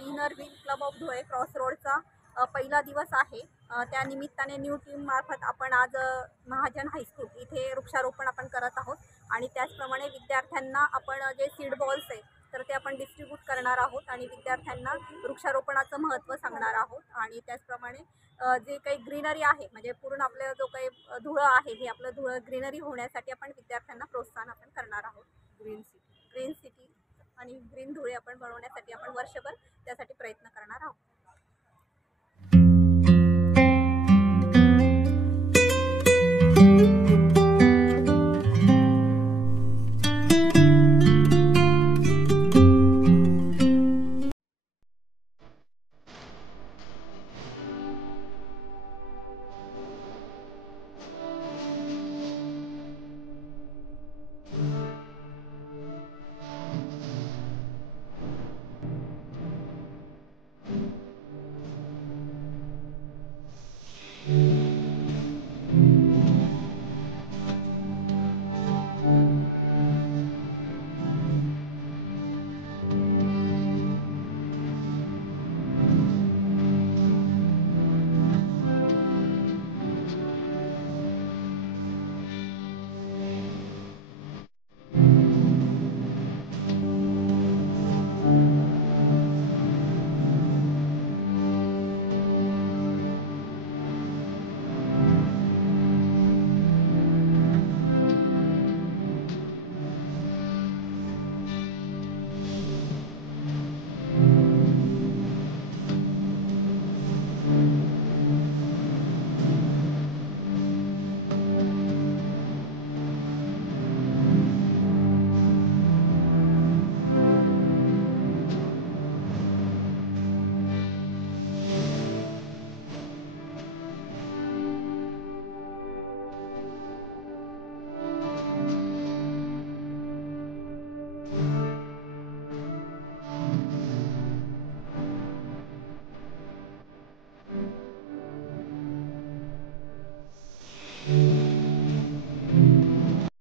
Inner wheel club of Dhule cross रोडचा पहिला दिवस आहे। त्या निमित्ताने न्यू टीम मार्फत आपण आज महाजन हायस्कूल इथे वृक्षारोपण आपण करत आहोत आणि त्याचप्रमाणे विद्यार्थ्यांना आपण जे सीड बॉल्स आहे तर ते आपण डिस्ट्रीब्यूट करणार आहोत आणि विद्यार्थ्यांना वृक्षारोपणाचं महत्त्व सांगणार आहोत। आणि त्याचप्रमाणे जे काही ग्रीनरी आहे म्हणजे पूर्ण आपलं जो काही धुळं आहे हे आपलं धुळं ग्रीनरी होण्यासाठी आपण विद्यार्थ्यांना प्रोत्साहन आपण करणार आहोत। ग्रीन सिटी आणि ग्रीन धुळे आपण बनवण्यासाठी आपण वर्षभर त्यासाठी प्रयत्न करणार आहोत।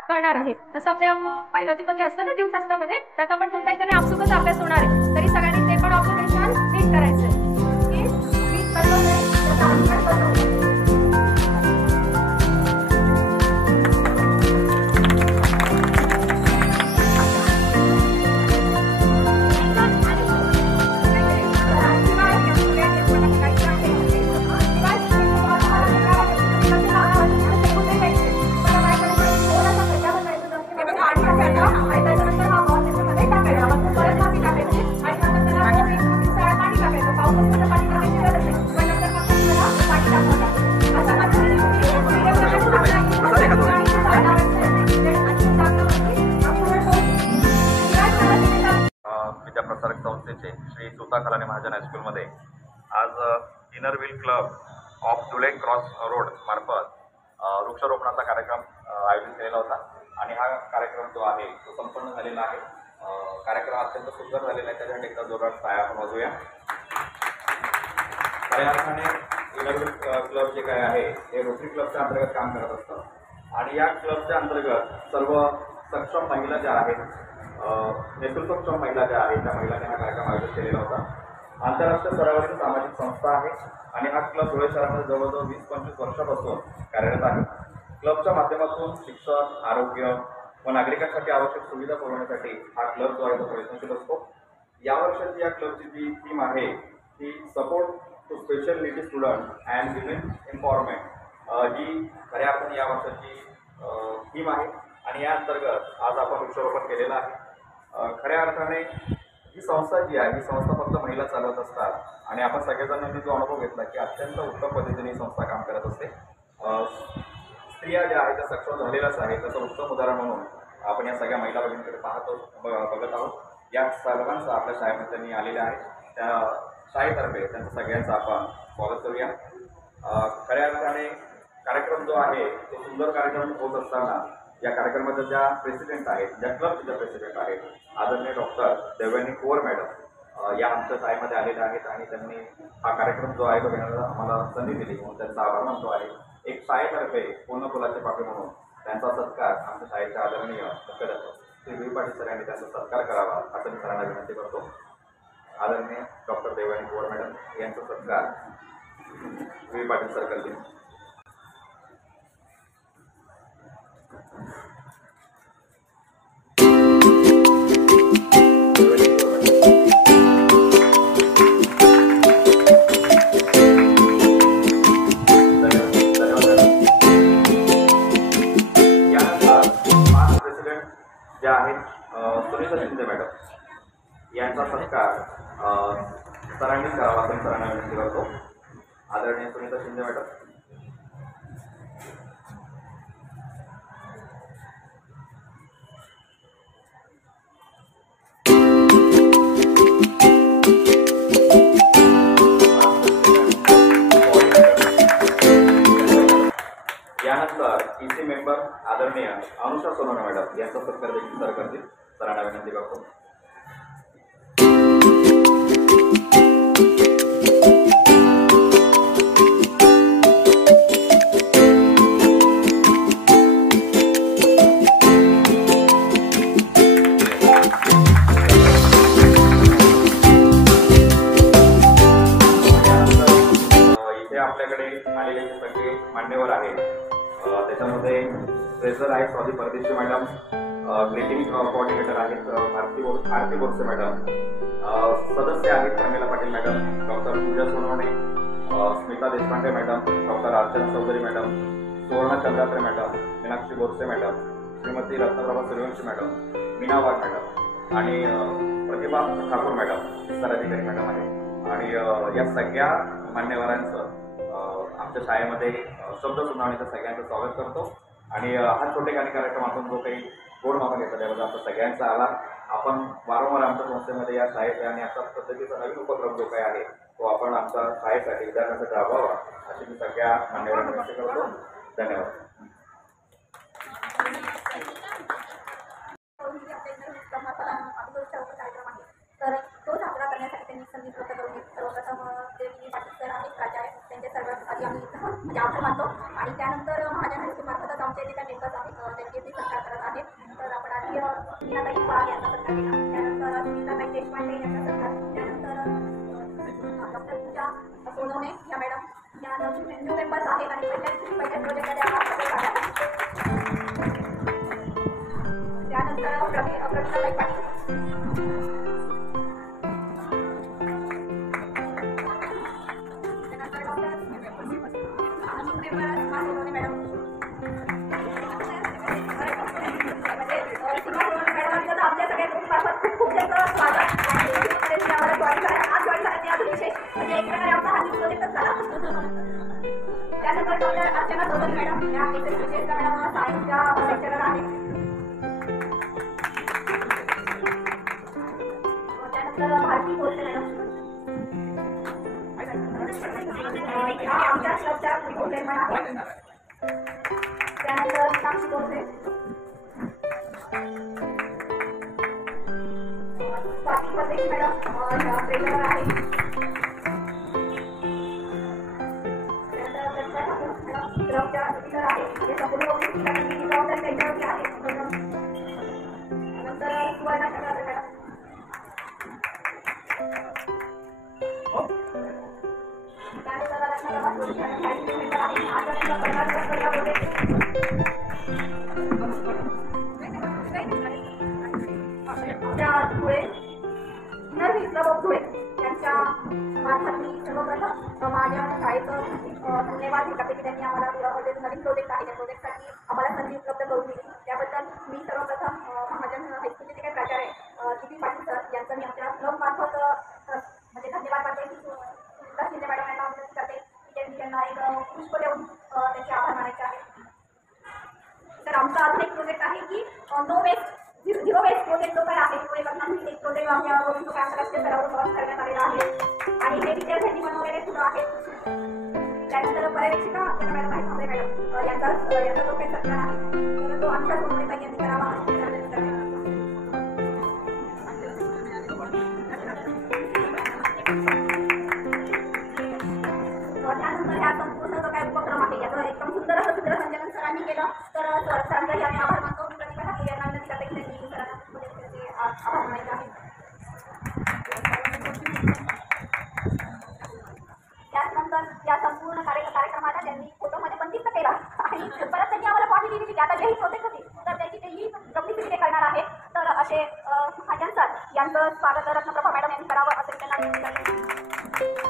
करणार आहे। तसं आपल्या पहिल्या दिवशी असतं ना दिवसामध्ये त्याचा पण तुमचा इथे आपसुकच अभ्यास होणार आहे, तरी सगळ्यांनी ते पण ऑब्झर्वेशन नीट करायचं की वीज त्याचा अभ्यास विद्याप्रसारक संस्थेचे श्री सुता खलाने महाजन हायस्कूलमध्ये आज inner wheel club of Dhule cross road मार्फत वृक्षारोपणाचा कार्यक्रम आयोजित केलेला होता आणि हा कार्यक्रम जो आहे तो संपन्न झालेला आहे। कार्यक्रम अत्यंत सुंदर झालेला आहे, त्याच्यासाठी एकदा जोरात टाळ्या आपण वाजवूया। खऱ्या अर्थाने इनर व्हील क्लब जे काय आहे हे रोटरी क्लबच्या अंतर्गत काम करत असतं आणि या क्लबच्या अंतर्गत सर्व सक्षम महिला ज्या आहेत, नेतृत्वक्षम महिला ज्या आहेत त्या महिलांनी हा कार्यक्रम आयोजित केलेला होता। आंतरराष्ट्रीय स्तरावरील सामाजिक संस्था आहे आणि हा क्लब धुळे शहरामध्ये जवळजवळ 20-25 वर्षापासून कार्यरत आहे। क्लबच्या माध्यमातून शिक्षण, आरोग्य व नागरिकांसाठी आवश्यक सुविधा पुरवण्यासाठी हा क्लब जो आहे तो प्रयत्नशील असतो। यावर्षाची या क्लबची जी थीम आहे ती support to special needy student and women empowerment ही खऱ्या अर्थाने या वर्षाची थीम आहे आणि या अंतर्गत आज आपण वृक्षारोपण केलेलं आहे। खऱ्या अर्थाने ही संस्था जी आहे ही संस्था फक्त महिला चालवत असतात आणि आपण सगळेजणांनी जो अनुभव घेतला की अत्यंत उत्तम पद्धतीने ही संस्था काम करत असते। स्त्रिया ज्या आहेत त्या सक्षम झालेल्याच आहेत, त्याचं उत्तम उदाहरण म्हणून आपण या सगळ्या महिला भगिनींकडे बघत आहोत। या सर्वांचा आपल्या शाळेमध्ये त्यांनी आलेल्या आहेत, त्या शाळेतर्फे त्यांचं सगळ्यांचं आपण स्वागत करूया। खऱ्या अर्थाने कार्यक्रम जो आहे तो सुंदर कार्यक्रम होत असताना या कार्यक्रमाच्या ज्या प्रेसिडेंट आहेत, ज्या क्लबच्या ज्या प्रेसिडेंट आहेत, आदरणीय डॉक्टर देवयानी कुवर मॅडम या आमच्या शाळेमध्ये आलेल्या आहेत आणि त्यांनी हा कार्यक्रम जो आहे तो घेण्याला आम्हाला संधी दिली म्हणून त्यांचा आभार मानतो आहे। एक शाळेतर्फे पूर्ण फुलाचे पाकळी म्हणून त्यांचा सत्कार आमच्या शाळेच्या आदरणीय मुख्याध्यापक श्री व्ही पाटील सर यांनी त्यांचा सत्कार करावा असं मी सरांना विनंती करतो। आदरणीय डॉक्टर देवयानी पवार मॅडम यांचा सत्कार व्ही पाटील सर करतील. ज्या आहेत सुनीता शिंदे मॅडम यांचा सत्कार सरांनी करावा असं सरांना विनंती करतो. आदरणीय सुनीता शिंदे मॅडम. यानंतर ईसी मेंबर आदरणीय अनुषा सोनवणे मॅडम यांचा सत्कार देखील सर करतील. सरांना विनंती करतो. इथे आपल्याकडे आलेले जे सगळे मान्यवर आहेत त्याच्यामध्ये ट्रेझर आहे स्वाती परदेशी मॅडम, ग्रीटिंग कोऑर्डिनेटर आहेत आरती बोरसे मॅडम, सदस्य आहेत Pramila Patil madam, doctor Pooja Sonawane, Smita Deshpande madam, doctor Archana Chaudhari madam, Suvarna Chandratre madam, Meenakshi Borse madam, Shrimati Ratnaprabha Suryavanshi madam, Meena Wagh madam आणि प्रतिभा ठाकूर मॅडम सराधिकारी मॅडम आहे. आणि या सगळ्या मान्यवरांचं आमच्या शाळेमध्ये शब्द सुनावणीचं सगळ्यांचं स्वागत करतो. आणि हा छोटेखानी कार्यक्रमातून जो काही गोड मामा घेतला त्याबद्दल आमचा सगळ्यांचा आभार. आपण वारंवार आमच्या संस्थेमध्ये या शाळेत आणि अशा पद्धतीचा नवीन उपक्रम जो काही आहे तो आपण आमच्या शाळेसाठी विद्यार्थ्यांसाठी राबवावा अशी मी सगळ्या मान्यवरांना विनंती करतो. धन्यवाद. तर तो साजरा करण्यासाठी त्यांनी संधी उपलब्ध करून दिली. सर्वप्रथम देवी पाटील सर आहेत प्राचार्य, त्यांच्या सर्वात आधी आम्ही म्हणजे आभार मानतो. आणि त्यानंतर महाजन हायस्कूलमार्फतच आमचे जे काही मेंबर्स आहेत त्यांचे ते सत्कार करत आहेत. तर आपण आधी मीनाताई वाघ यांचा सत्कार केला, त्यानंतर स्मिताताई देशपांडे यांचा सत्कार, त्यानंतर डॉक्टर पूजा सोनवणे या मॅडम या न्यू मेंबर्स आहेत आणि पहिल्या प्रोजेक्टमध्ये आम्हाला सपोर्ट आला. त्यानंतर प्रमिलाताई पाटील, त्यानंतर डॉक्टर अर्चना चौधरी मॅडम या मॅडम सायन्सच्या लेक्चरर आहेत. त्यानंतर भारती बोलते मॅडम आमच्या क्लबच्या रिपोर्टर आहेत. त्यानंतर साक्षी बोलते, स्वाती परदेशी मॅडम ट्रेनर आहे. त्यांच्या मार्फत मी सर्वप्रथम माझ्या शाळेचं धन्यवाद हे करते की त्यांनी आम्हाला नवीन प्रोजेक्ट आहे त्या प्रोजेक्टसाठी आम्हाला संधी उपलब्ध करून दिली. त्याबद्दल मी सर्वप्रथम महाजन हायस्कूलचे जे काही प्राचार्य जी पी पाटील सर यांचं मी आमच्या क्लब मार्फत म्हणजे धन्यवाद करते की सुनीता शिंदे मॅडम यांना विनंती करते की त्यांनी त्यांना एक पुष्प देऊन त्यांचे आभार मानायचे आहे. तर आमचा अजून एक प्रोजेक्ट आहे की no waste zero waste project जो काही आहे तो एक प्रोजेक्ट आमच्या आंतरराष्ट्रीय स्तरावर लॉन्च करण्यात आलेला आहे आणि हे विद्यार्थ्यांनी बनवलेले सुद्धा आहेत. त्यानंतर पर्यवेक्षिका मॅडम आहेत थांबे मॅडम यांचा जो काही सत्कार आहे तर तो आमच्या सोनवणे यांनी करावा त्यानंतर ह्या संपूर्ण जो काही उपक्रम आहे याचं एकदम सुंदर असं सूत्रसंचालन सरांनी केलं. तर सरांचाही आम्ही आभार मानतो. मी प्रतिभा ठाकूर यांना विनंती करते की त्यांनी सरांना आभार मानायचे आहे. महाजन सर यांचं स्वागत रत्नप्रभा मॅडम यांनी करावं असं मी त्यांना विनंती करते.